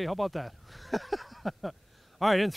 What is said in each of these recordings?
Hey, how about that? All right, in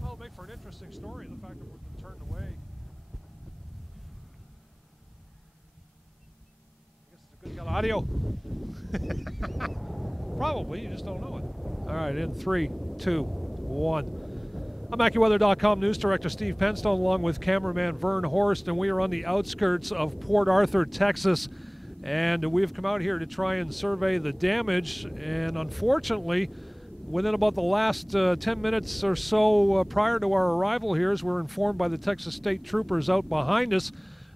well, it'll make for an interesting story, the fact that we've been turned away. I guess it's a good got audio. Probably, you just don't know it. All right, in 3, 2, 1. I'm AccuWeather.com News Director Steve Penstone along with cameraman Vern Horst, and we are on the outskirts of Port Arthur, Texas. And we've come out here to try and survey the damage, and unfortunately, within about the last 10 minutes or so prior to our arrival here, as we're informed by the Texas State Troopers out behind us,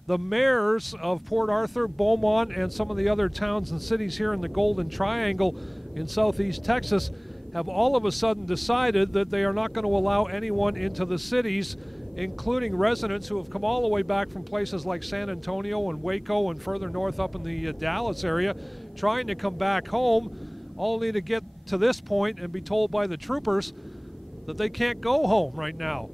the mayors of Port Arthur, Beaumont, and some of the other towns and cities here in the Golden Triangle in southeast Texas have all of a sudden decided that they are not going to allow anyone into the cities, including residents who have come all the way back from places like San Antonio and Waco and further north up in the Dallas area, trying to come back home, only to get to this point and be told by the troopers that they can't go home right now.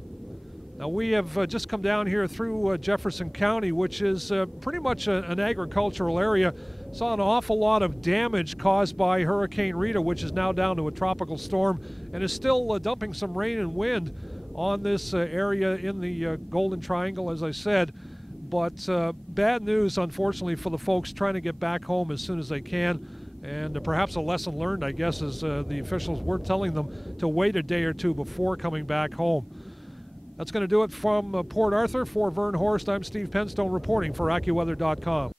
Now, we have just come down here through Jefferson County, which is pretty much an agricultural area. Saw an awful lot of damage caused by Hurricane Rita, which is now down to a tropical storm and is still dumping some rain and wind on this area in the Golden Triangle, as I said. But bad news, unfortunately, for the folks trying to get back home as soon as they can. And perhaps a lesson learned, I guess, is the officials were telling them to wait a day or two before coming back home. That's going to do it from Port Arthur. For Vern Horst, I'm Steve Penstone reporting for AccuWeather.com.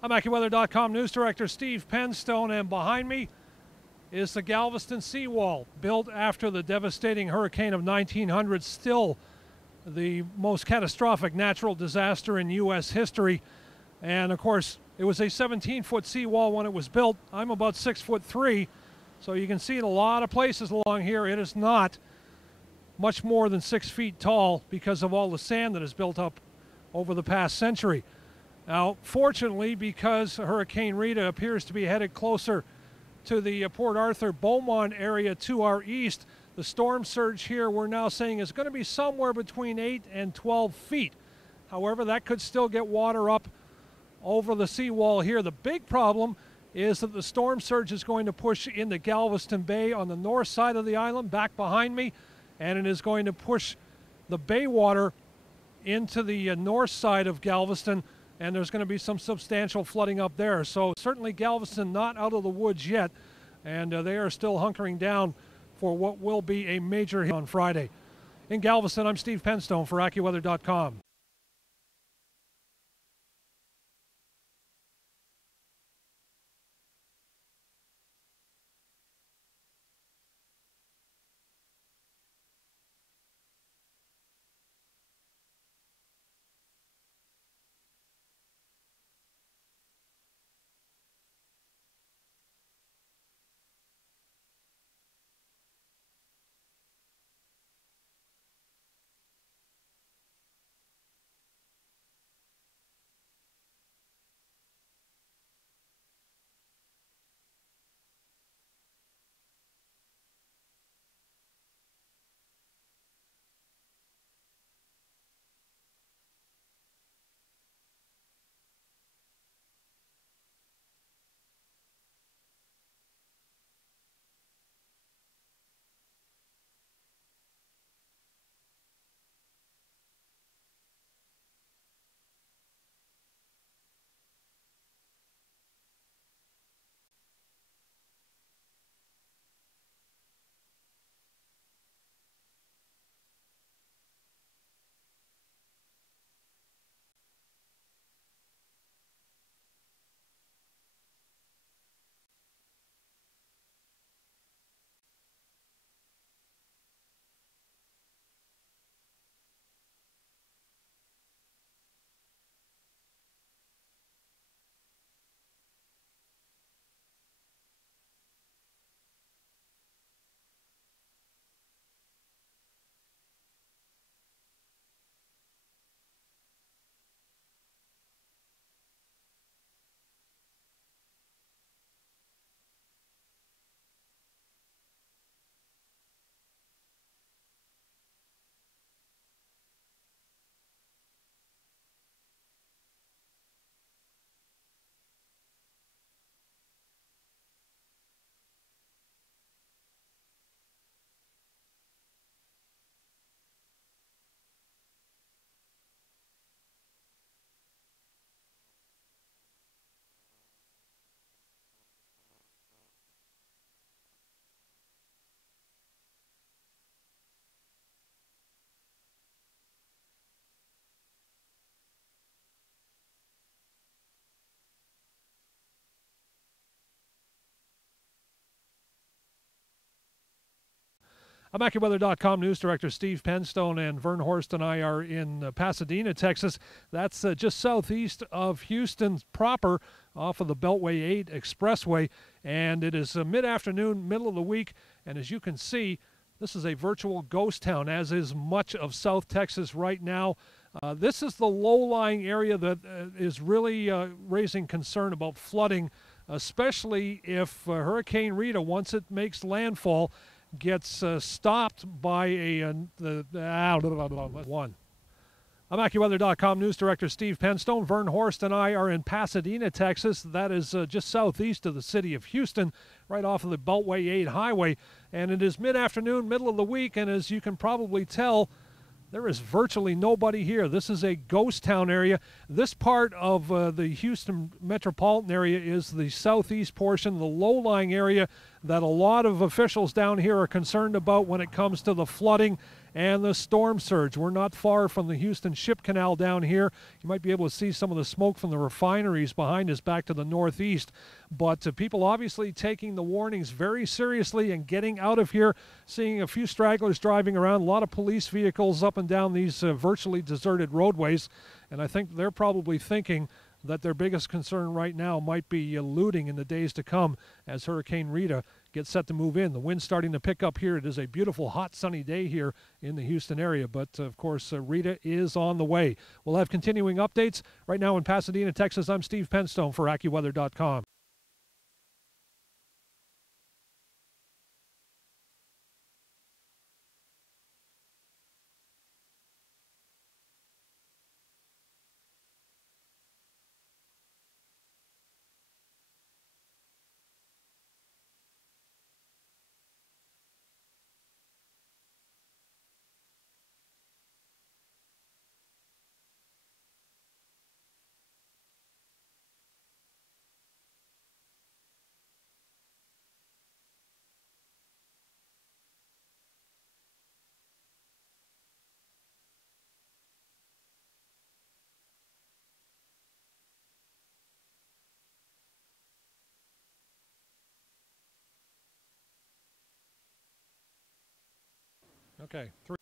I'm AccuWeather.com News Director Steve Penstone, and behind me is the Galveston seawall, built after the devastating hurricane of 1900, still the most catastrophic natural disaster in U.S. history. And of course, it was a 17-foot seawall when it was built. I'm about 6'3", so you can see in a lot of places along here it is not much more than 6 feet tall because of all the sand that is built up over the past century. Now, fortunately, because Hurricane Rita appears to be headed closer to the Port Arthur Beaumont area to our east, the storm surge here we're now saying is going to be somewhere between 8 and 12 feet. However, that could still get water up over the seawall here. The big problem is that the storm surge is going to push into Galveston Bay on the north side of the island, back behind me, and it is going to push the bay water into the north side of Galveston, and there's going to be some substantial flooding up there. So certainly Galveston not out of the woods yet, and they are still hunkering down for what will be a major hit on Friday. In Galveston, I'm Steve Penstone for AccuWeather.com. I'm AccuWeather.com News Director Steve Penstone, and Vern Horst and I are in Pasadena, Texas. That's just southeast of Houston proper, off of the Beltway 8 Expressway. And it is mid-afternoon, middle of the week, and as you can see, this is a virtual ghost town, as is much of South Texas right now. This is the low-lying area that is really raising concern about flooding, especially if Hurricane Rita, once it makes landfall, gets stopped by one. I'm AccuWeather.com News Director Steve Penstone. Vern Horst and I are in Pasadena, Texas. That is just southeast of the city of Houston, right off of the Beltway 8 highway. And it is mid-afternoon, middle of the week, and as you can probably tell, there is virtually nobody here. This is a ghost town area. This part of the Houston metropolitan area is the southeast portion, the low-lying area that a lot of officials down here are concerned about when it comes to the flooding and the storm surge. We're not far from the Houston Ship Canal down here. You might be able to see some of the smoke from the refineries behind us back to the northeast. But people obviously taking the warnings very seriously and getting out of here, seeing a few stragglers driving around, a lot of police vehicles up and down these virtually deserted roadways. And I think they're probably thinking that their biggest concern right now might be looting in the days to come as Hurricane Rita gets set to move in. The wind's starting to pick up here. It is a beautiful, hot, sunny day here in the Houston area, but of course, Rita is on the way. We'll have continuing updates. Right now in Pasadena, Texas, I'm Steve Penstone for AccuWeather.com. Okay, 3.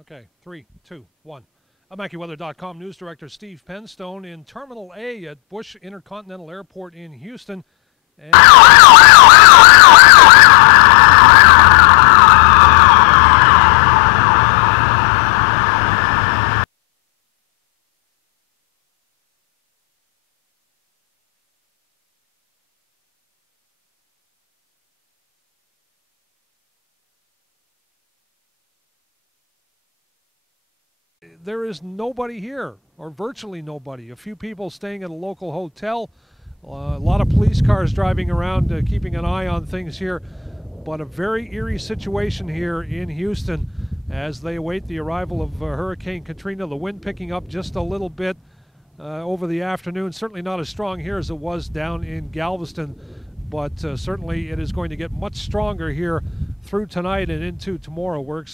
Okay, 3, 2, 1. I'm AccuWeather.com News Director Steve Penstone in Terminal A at Bush Intercontinental Airport in Houston. And there is nobody here, or virtually nobody. A few people staying at a local hotel, a lot of police cars driving around, keeping an eye on things here. But a very eerie situation here in Houston as they await the arrival of Hurricane Katrina. The wind picking up just a little bit over the afternoon. Certainly not as strong here as it was down in Galveston, but certainly it is going to get much stronger here through tonight and into tomorrow. We're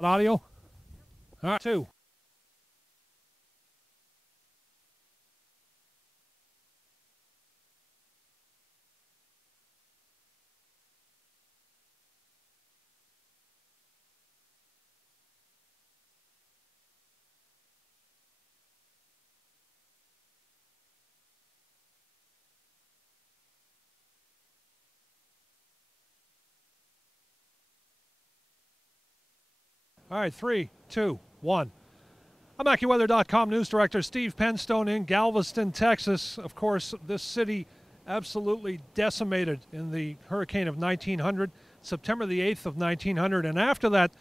Audio. All right, 2. All right, 3, 2, 1. I'm AccuWeather.com news director Steve Penstone in Galveston, Texas. Of course, this city absolutely decimated in the hurricane of 1900, September the 8th of 1900. And after that,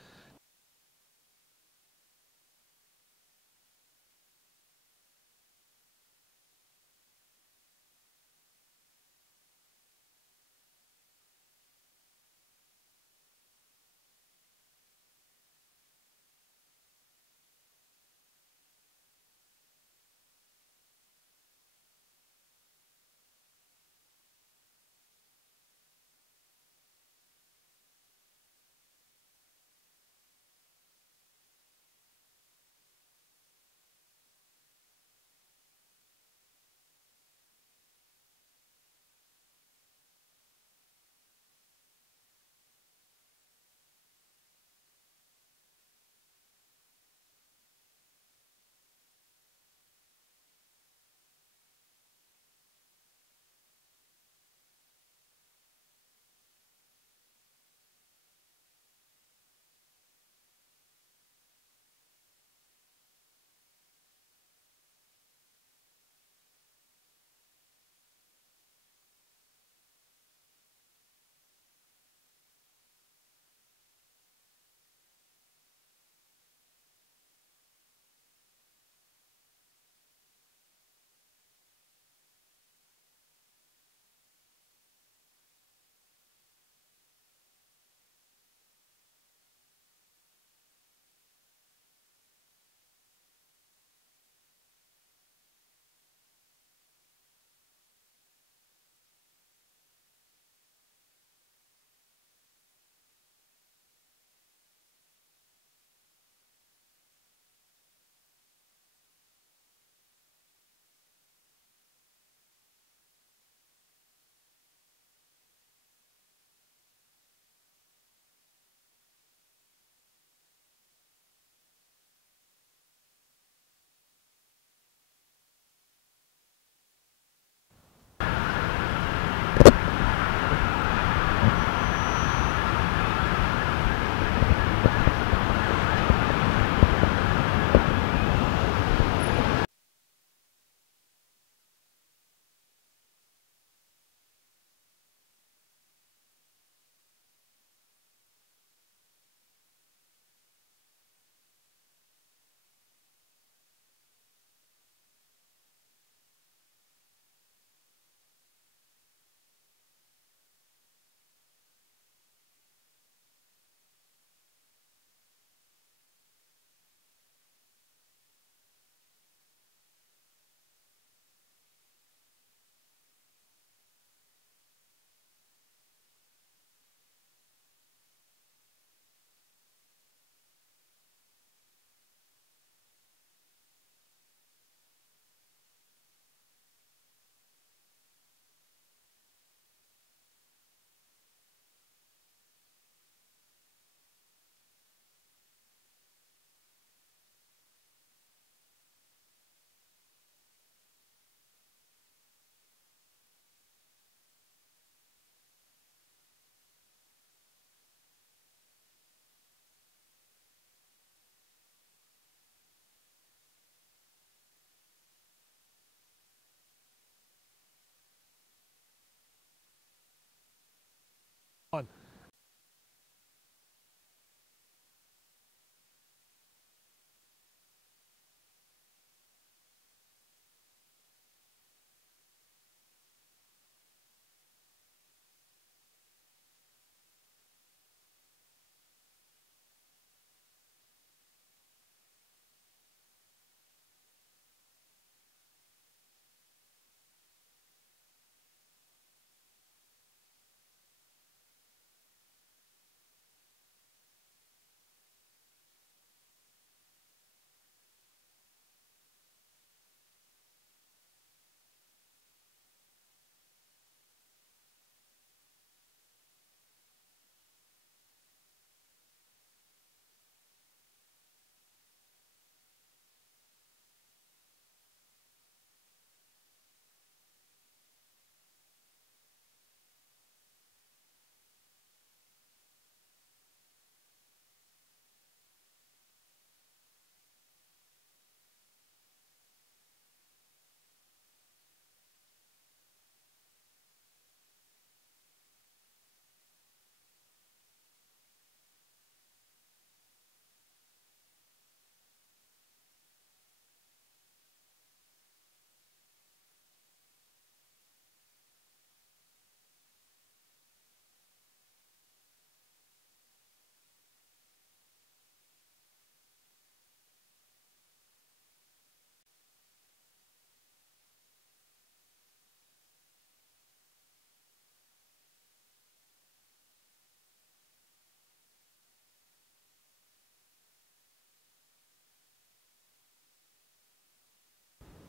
one.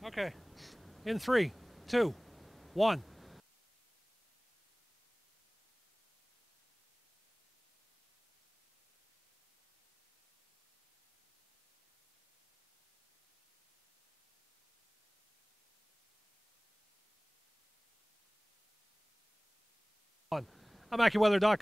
Okay. In 3, 2, 1. I'm AccuWeather.com.